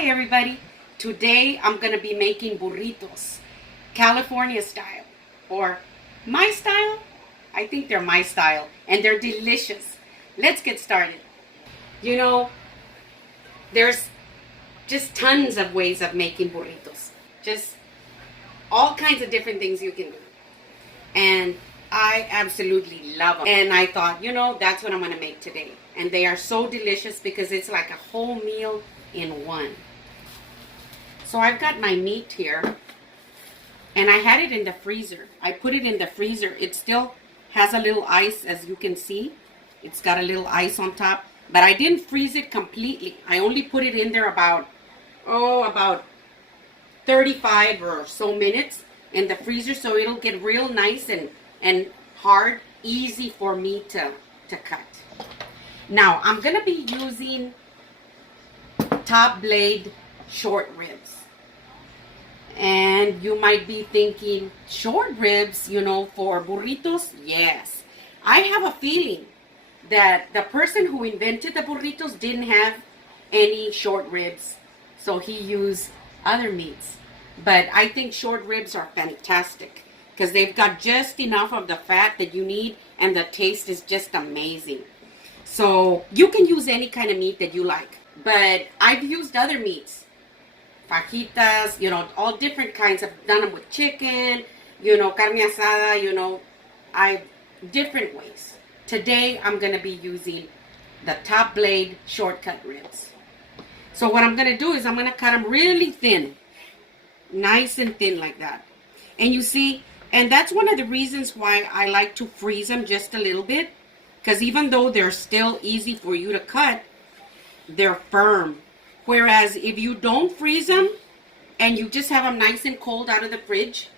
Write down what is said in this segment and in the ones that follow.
Hi everybody. Today I'm going to be making burritos, California style, or my style. I think they're my style and they're delicious. Let's get started. You know, there's just tons of ways of making burritos. Just all kinds of different things you can do. And I absolutely love them. And I thought, that's what I'm going to make today. And they are so delicious because it's like a whole meal in one. So I've got my meat here. And I had it in the freezer. I put it in the freezer. It still has a little ice, as you can see. It's got a little ice on top. But I didn't freeze it completely. I only put it in there about 35 or so minutes in the freezer, so it'll get real nice and hard, easy for me to cut. Now, I'm going to be using top blade short ribs. And you might be thinking, short ribs, for burritos? Yes. I have a feeling that the person who invented the burritos didn't have any short ribs, so he used other meats. But I think short ribs are fantastic because they've got just enough of the fat that you need, and the taste is just amazing. So you can use any kind of meat that you like. But I've used other meats, fajitas, all different kinds. I've done them with chicken, carne asada, different ways. Today I'm going to be using the top blade shortcut ribs. So what I'm going to do is I'm going to cut them really thin. Nice and thin like that. And you see, and that's one of the reasons why I like to freeze them just a little bit. Because even though they're still easy for you to cut, they're firm. Whereas if you don't freeze them and you just have them nice and cold out of the fridge,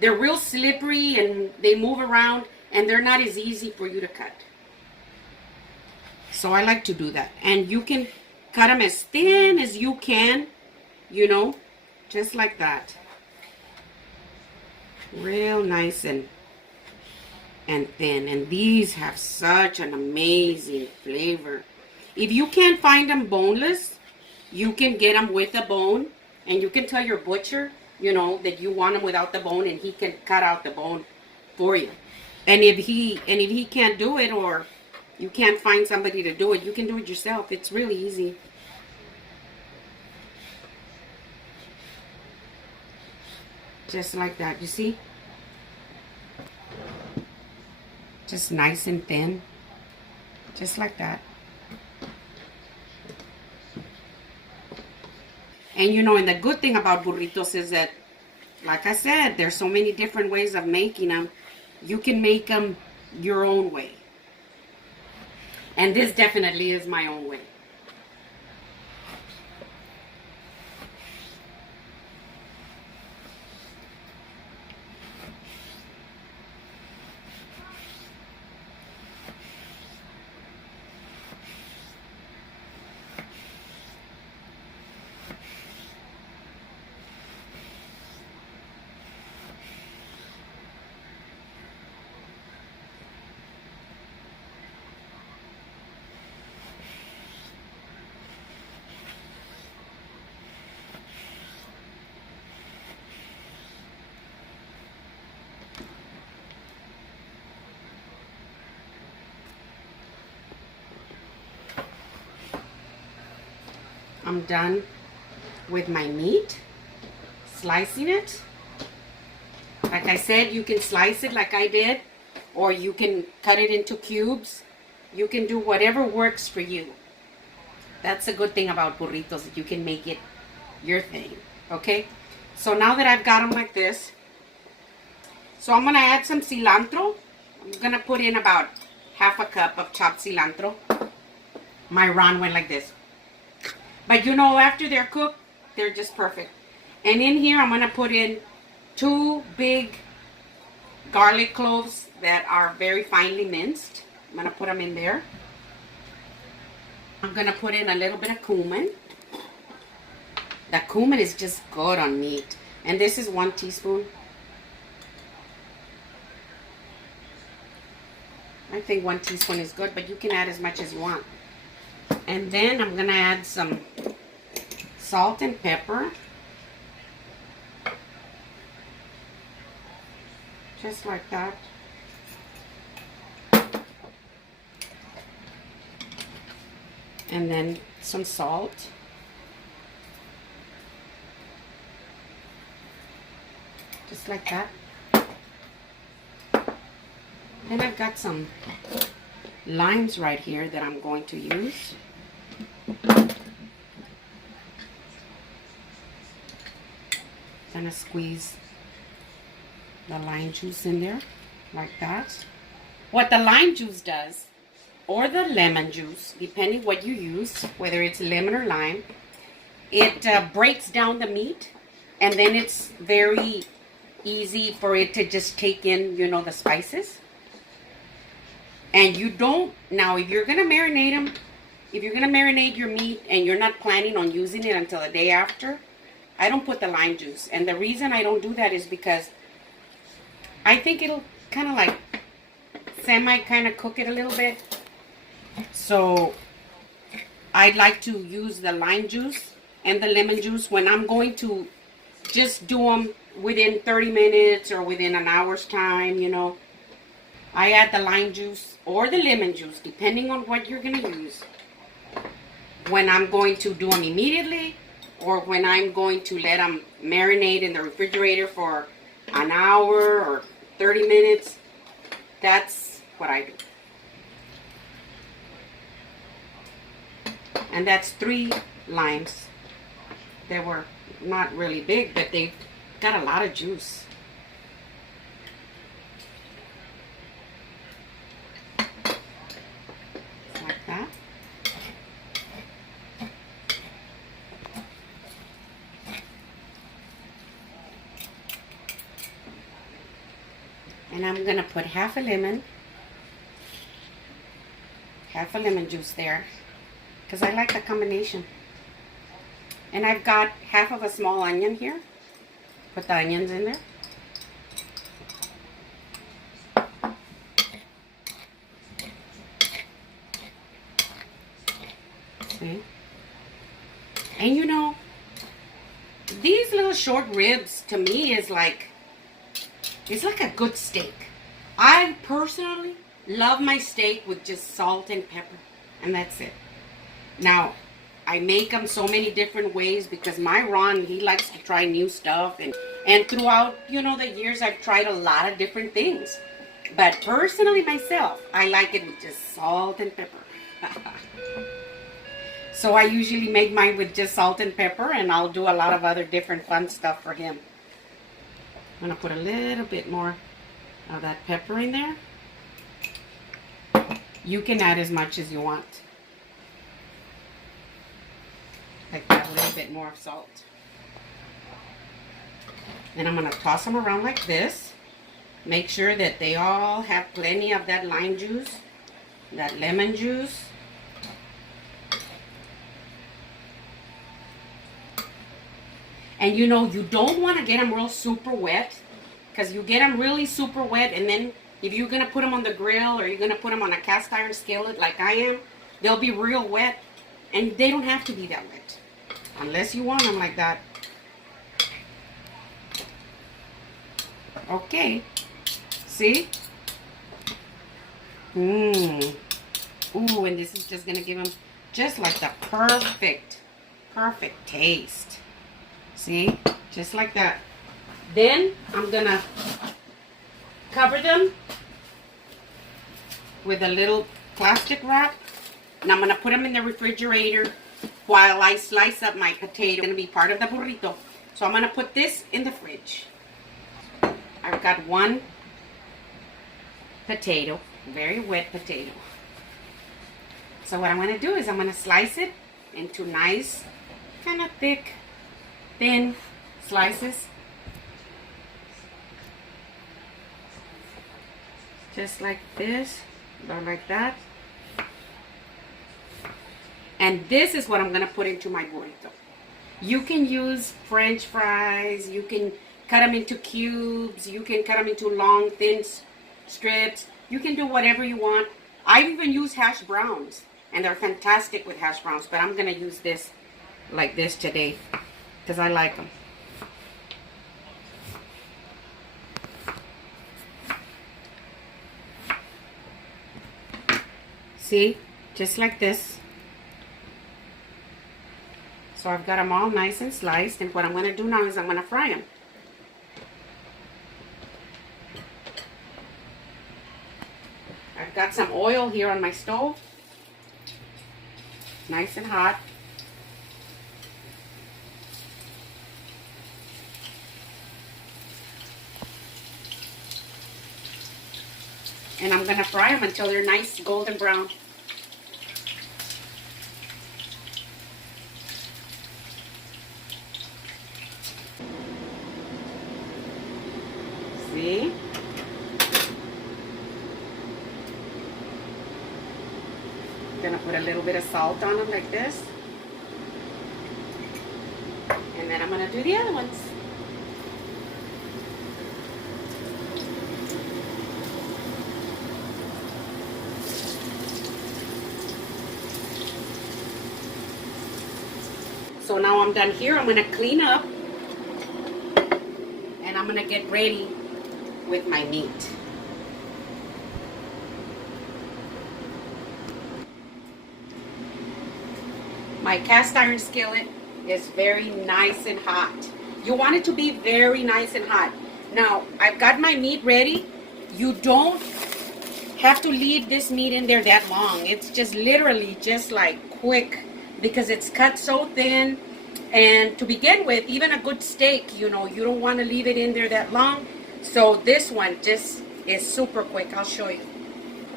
they're real slippery and they move around and they're not as easy for you to cut. So I like to do that. And you can cut them as thin as you can, just like that. Real nice and thin. And these have such an amazing flavor. If you can't find them boneless, you can get them with a bone. And you can tell your butcher, that you want them without the bone, and he can cut out the bone for you. And if he can't do it, or you can't find somebody to do it, you can do it yourself. It's really easy. Just like that, you see? Just nice and thin. Just like that. And and the good thing about burritos is that, like I said, there's so many different ways of making them. You can make them your own way. And this definitely is my own way. I'm done with my meat, slicing it. Like I said, you can slice it like I did, or you can cut it into cubes. You can do whatever works for you. That's the good thing about burritos, that you can make it your thing, okay? So now that I've got them like this, so I'm gonna add some cilantro. I'm gonna put in about half a cup of chopped cilantro. My Ron went like this. But after they're cooked, they're just perfect. And in here, I'm going to put in 2 big garlic cloves that are very finely minced. I'm going to put them in there. I'm going to put in a little bit of cumin. The cumin is just good on meat. And this is 1 teaspoon. I think 1 teaspoon is good, but you can add as much as you want. And then I'm going to add some salt and pepper. Just like that. And then some salt. Just like that. Then I've got some limes right here that I'm going to use. Gonna squeeze the lime juice in there like that. What the lime juice does, or the lemon juice, depending what you use, whether it's lemon or lime, it breaks down the meat, and then it's very easy for it to just take in, you know, the spices. And you don't, now if you're gonna marinate them, if you're gonna marinate your meat and you're not planning on using it until the day after, I don't put the lime juice. And the reason I don't do that is because I think it'll kind of like semi kind of cook it a little bit. So I like to use the lime juice and the lemon juice when I'm going to just do them within 30 minutes or within an hour's time, you know. I add the lime juice or the lemon juice, depending on what you're going to use, when I'm going to do them immediately or when I'm going to let them marinate in the refrigerator for an hour or 30 minutes. That's what I do. And that's 3 limes. They were not really big, but they got a lot of juice. Like that. And I'm gonna put half a lemon juice there, because I like the combination. And I've got half of a small onion here. Put the onions in there. See? And you know, these little short ribs to me is like, it's like a good steak. I personally love my steak with just salt and pepper, and that's it. Now, I make them so many different ways because my Ron, he likes to try new stuff, and throughout, you know, the years I've tried a lot of different things. But personally myself, I like it with just salt and pepper. So I usually make mine with just salt and pepper, and I'll do a lot of other different fun stuff for him. I'm gonna put a little bit more of that pepper in there. You can add as much as you want. Like that, a little bit more of salt. And I'm gonna toss them around like this. Make sure that they all have plenty of that lime juice, that lemon juice. And you know, you don't want to get them real super wet, because you get them really super wet, and then if you're going to put them on the grill or you're going to put them on a cast iron skillet like I am, they'll be real wet, and they don't have to be that wet unless you want them like that. Okay, see? Ooh, and this is just going to give them just like the perfect taste. See? Just like that. Then I'm going to cover them with a little plastic wrap. And I'm going to put them in the refrigerator while I slice up my potato. It's going to be part of the burrito. So I'm going to put this in the fridge. I've got one potato, very wet potato. So what I'm going to do is I'm going to slice it into nice, kind of thick, thin slices. Just like this, or like that. And this is what I'm going to put into my burrito. You can use French fries, you can cut them into cubes, you can cut them into long, thin strips. You can do whatever you want. I've even used hash browns, and they're fantastic with hash browns, but I'm going to use this like this today because I like them. See, just like this. So I've got them all nice and sliced, and what I'm going to do now is I'm going to fry them. I've got some oil here on my stove, nice and hot. And I'm going to fry them until they're nice golden brown. See? I'm going to put a little bit of salt on them like this. And then I'm going to do the other ones. So now I'm done here. I'm going to clean up and I'm going to get ready with my meat. My cast iron skillet is very nice and hot. You want it to be very nice and hot. Now, I've got my meat ready. You don't have to leave this meat in there that long. It's just literally just like quick, because it's cut so thin. And to begin with, even a good steak, you know, you don't want to leave it in there that long. So this one just is super quick. I'll show you.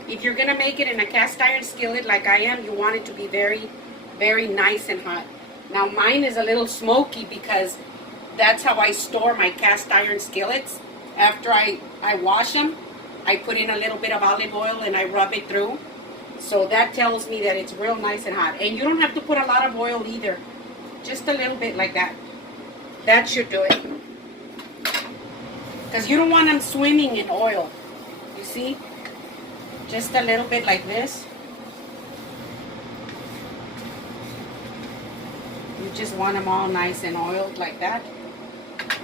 If you're going to make it in a cast iron skillet like I am, you want it to be very, very nice and hot. Now mine is a little smoky because that's how I store my cast iron skillets. After I wash them, I put in a little bit of olive oil and I rub it through. So that tells me that it's real nice and hot. And you don't have to put a lot of oil either. Just a little bit like that. That should do it. Because you don't want them swimming in oil. You see? Just a little bit like this. You just want them all nice and oiled like that.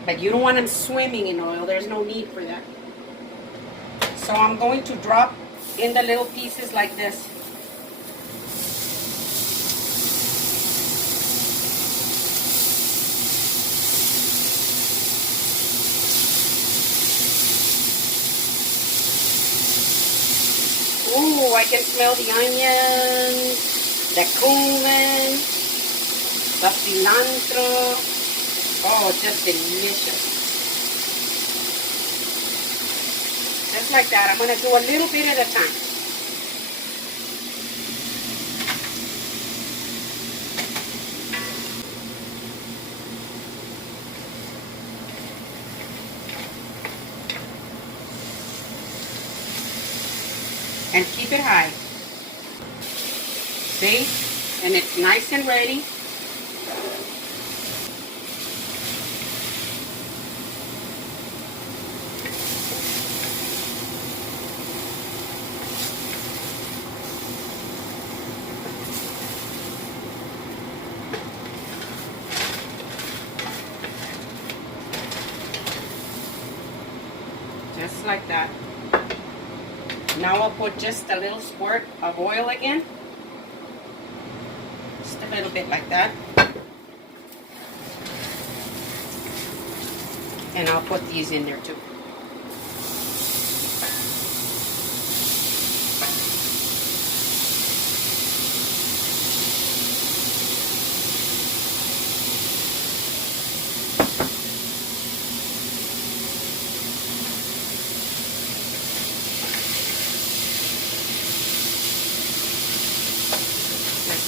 But you don't want them swimming in oil. There's no need for that. So I'm going to drop in the little pieces like this. Ooh, I can smell the onions, the cumin, the cilantro. Oh, just delicious. Just like that. I'm going to do a little bit at a time. And keep it high. See? And it's nice and ready. Just like that. Now I'll put just a little squirt of oil again. Just a little bit like that. And I'll put these in there too.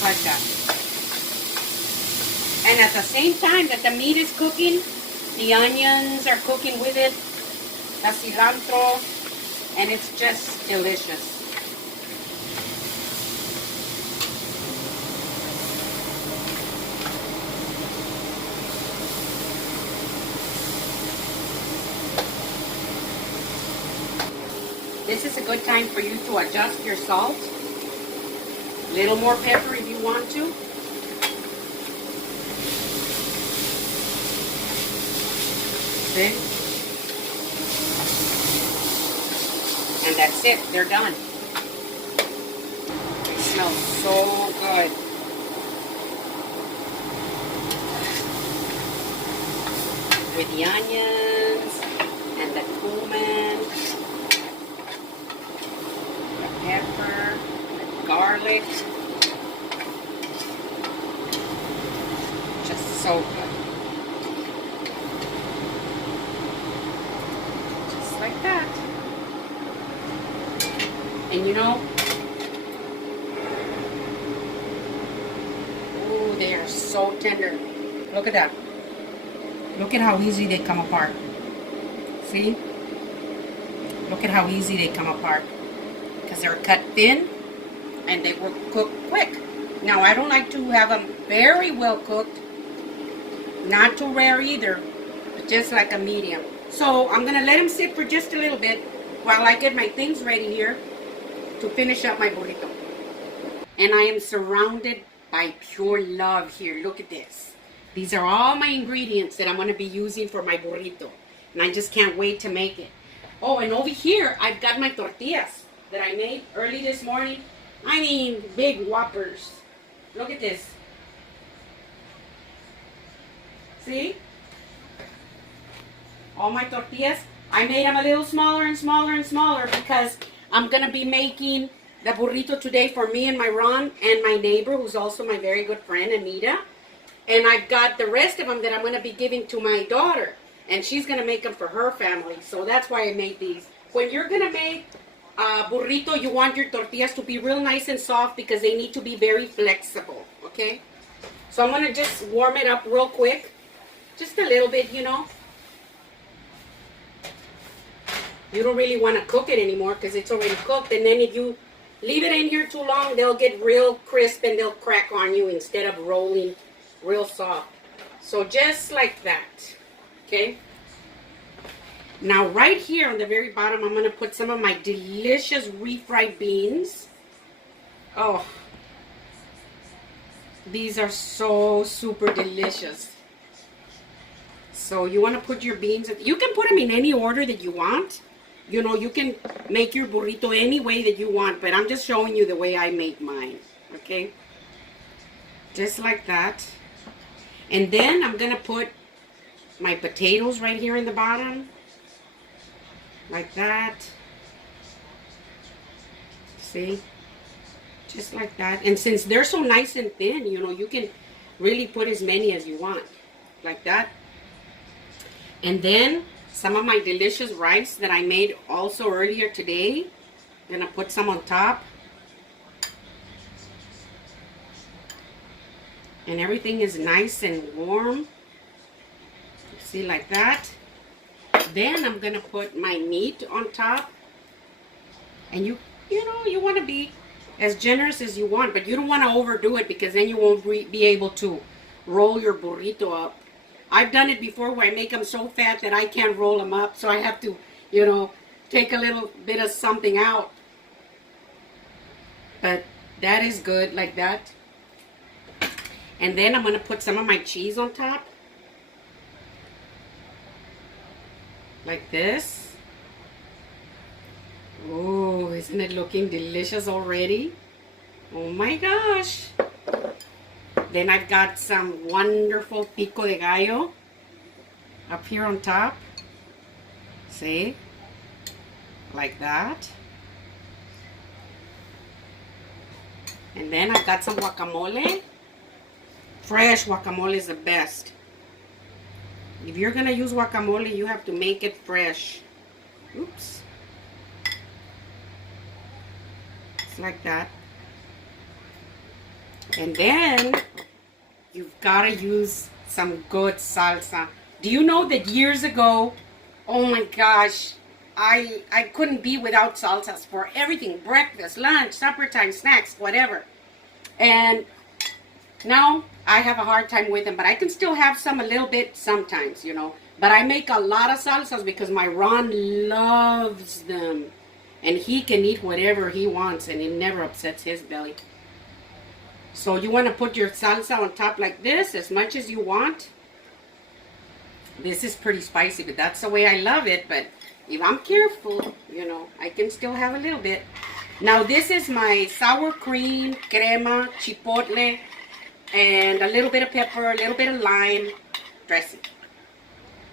Like that. And at the same time that the meat is cooking, the onions are cooking with it, the cilantro, and it's just delicious. This is a good time for you to adjust your salt. A little more pepper if you want to. See? And that's it. They're done. They smell so good. With the onions and the cumin, the pepper, the garlic. Just so good. Just like that. And you know, ooh, they are so tender. Look at that. Look at how easy they come apart. See? Look at how easy they come apart. Because they're cut thin and they will cook quick. Now, I don't like to have them very well cooked. Not too rare either. But just like a medium. So, I'm going to let them sit for just a little bit while I get my things ready here to finish up my burrito. And I am surrounded by pure love here. Look at this. These are all my ingredients that I'm going to be using for my burrito. And I just can't wait to make it. Oh, and over here, I've got my tortillas that I made early this morning. I mean, big whoppers. Look at this. See? All my tortillas. I made them a little smaller and smaller and smaller because I'm going to be making the burrito today for me and my Ron and my neighbor, who's also my very good friend, Anita. And I've got the rest of them that I'm going to be giving to my daughter. And she's going to make them for her family. So that's why I made these. When you're going to make a burrito, you want your tortillas to be real nice and soft because they need to be very flexible. Okay? So I'm going to just warm it up real quick. Just a little bit, you know. You don't really want to cook it anymore because it's already cooked. And then if you leave it in here too long, they'll get real crisp and they'll crack on you instead of rolling real soft. So just like that. Okay. Now right here on the very bottom, I'm going to put some of my delicious refried beans. Oh, these are so super delicious. So you want to put your beans, you can put them in any order that you want. You know, you can make your burrito any way that you want, but I'm just showing you the way I make mine. Okay. Just like that. And then I'm going to put my potatoes right here in the bottom. Like that. See? Just like that. And since they're so nice and thin, you know, you can really put as many as you want. Like that. And then some of my delicious rice that I made also earlier today. I'm going to put some on top. And everything is nice and warm. See, like that. Then I'm going to put my meat on top. And you know, you want to be as generous as you want. But you don't want to overdo it because then you won't be able to roll your burrito up. I've done it before where I make them so fat that I can't roll them up. So I have to, you know, take a little bit of something out. But that is good like that. And then I'm going to put some of my cheese on top. Like this. Oh, isn't it looking delicious already? Oh my gosh. Then I've got some wonderful pico de gallo up here on top. See? Like that. And then I've got some guacamole. Fresh guacamole is the best. If you're going to use guacamole, you have to make it fresh. Oops. It's like that. And then you've got to use some good salsa. Do you know that years ago, oh my gosh, I couldn't be without salsas for everything. Breakfast, lunch, supper time, snacks, whatever. And now I have a hard time with them, but I can still have some a little bit sometimes, you know. But I make a lot of salsas because my Ron loves them. And he can eat whatever he wants and it never upsets his belly. So you want to put your salsa on top like this as much as you want. This is pretty spicy, but that's the way I love it. But if I'm careful, you know, I can still have a little bit. Now this is my sour cream, crema, chipotle, and a little bit of pepper, a little bit of lime dressing.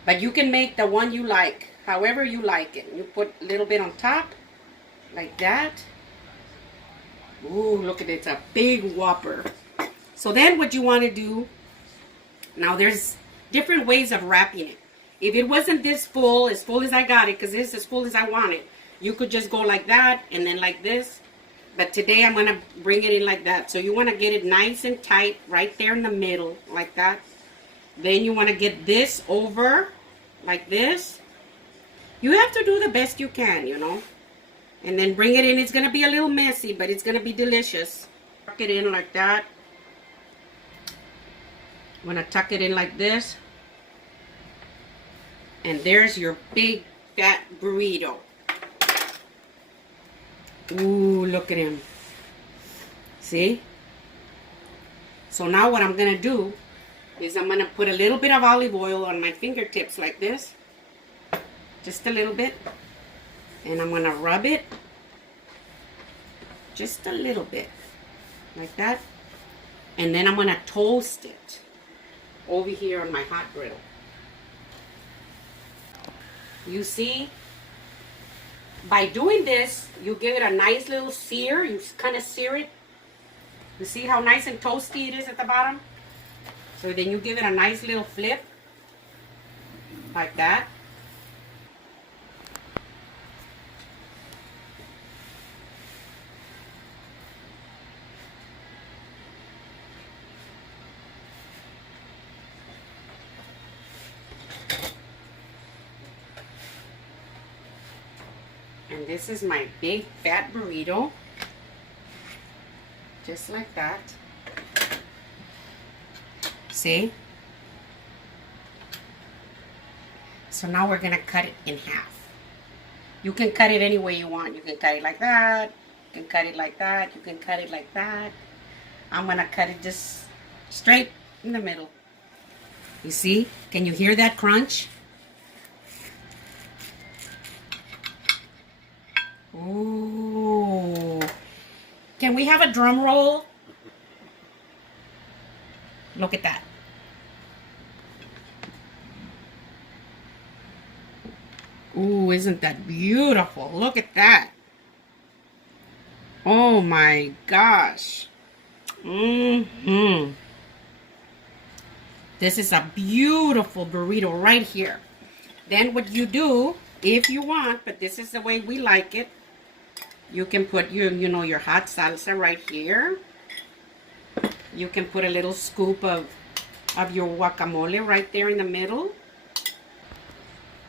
But you can make the one you like, however you like it. You put a little bit on top, like that. Ooh, look at it, it's a big whopper. So then what you want to do, now there's different ways of wrapping it. If it wasn't this full as I got it, because this is as full as I want it, you could just go like that and then like this. But today I'm going to bring it in like that. So you want to get it nice and tight right there in the middle, like that. Then you want to get this over like this. You have to do the best you can, you know. And then bring it in. It's going to be a little messy, but it's going to be delicious. Tuck it in like that. I'm going to tuck it in like this. And there's your big fat burrito. Ooh, look at him. See? So now what I'm going to do is I'm going to put a little bit of olive oil on my fingertips like this. Just a little bit. And I'm going to rub it. Just a little bit. Like that. And then I'm going to toast it over here on my hot griddle. You see? By doing this, you give it a nice little sear. You kind of sear it. You see how nice and toasty it is at the bottom? So then you give it a nice little flip. Like that. And this is my big fat burrito. Just like that. See? So now we're going to cut it in half. You can cut it any way you want. You can cut it like that. You can cut it like that. You can cut it like that. I'm going to cut it just straight in the middle. You see? Can you hear that crunch? Ooh. Can we have a drum roll? Look at that. Ooh, isn't that beautiful? Look at that. Oh my gosh. This is a beautiful burrito right here. Then what you do, if you want, but this is the way we like it, you can put your, you know, your hot salsa right here. You can put a little scoop of your guacamole right there in the middle.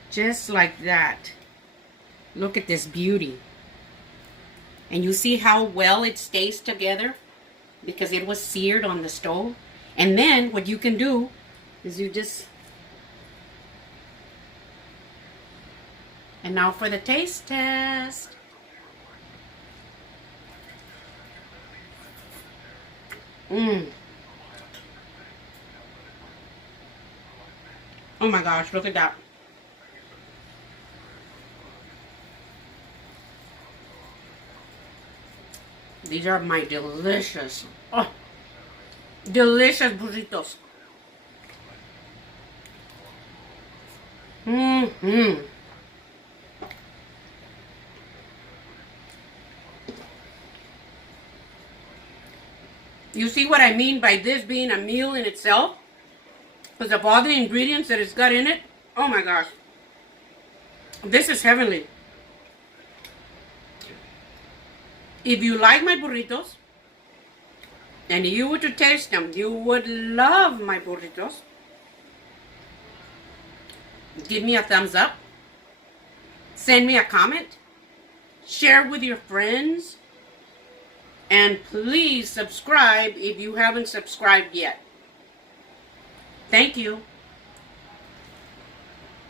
Just like that. Look at this beauty. And you see how well it stays together? Because it was seared on the stove. And then what you can do is you just... And now for the taste test. Oh my gosh, look at that. These are my delicious, delicious burritos. You see what I mean by this being a meal in itself? Because of all the ingredients that it's got in it. Oh my gosh. This is heavenly. If you like my burritos, and you were to taste them, you would love my burritos. Give me a thumbs up. Send me a comment. Share with your friends. And please subscribe if you haven't subscribed yet. Thank you.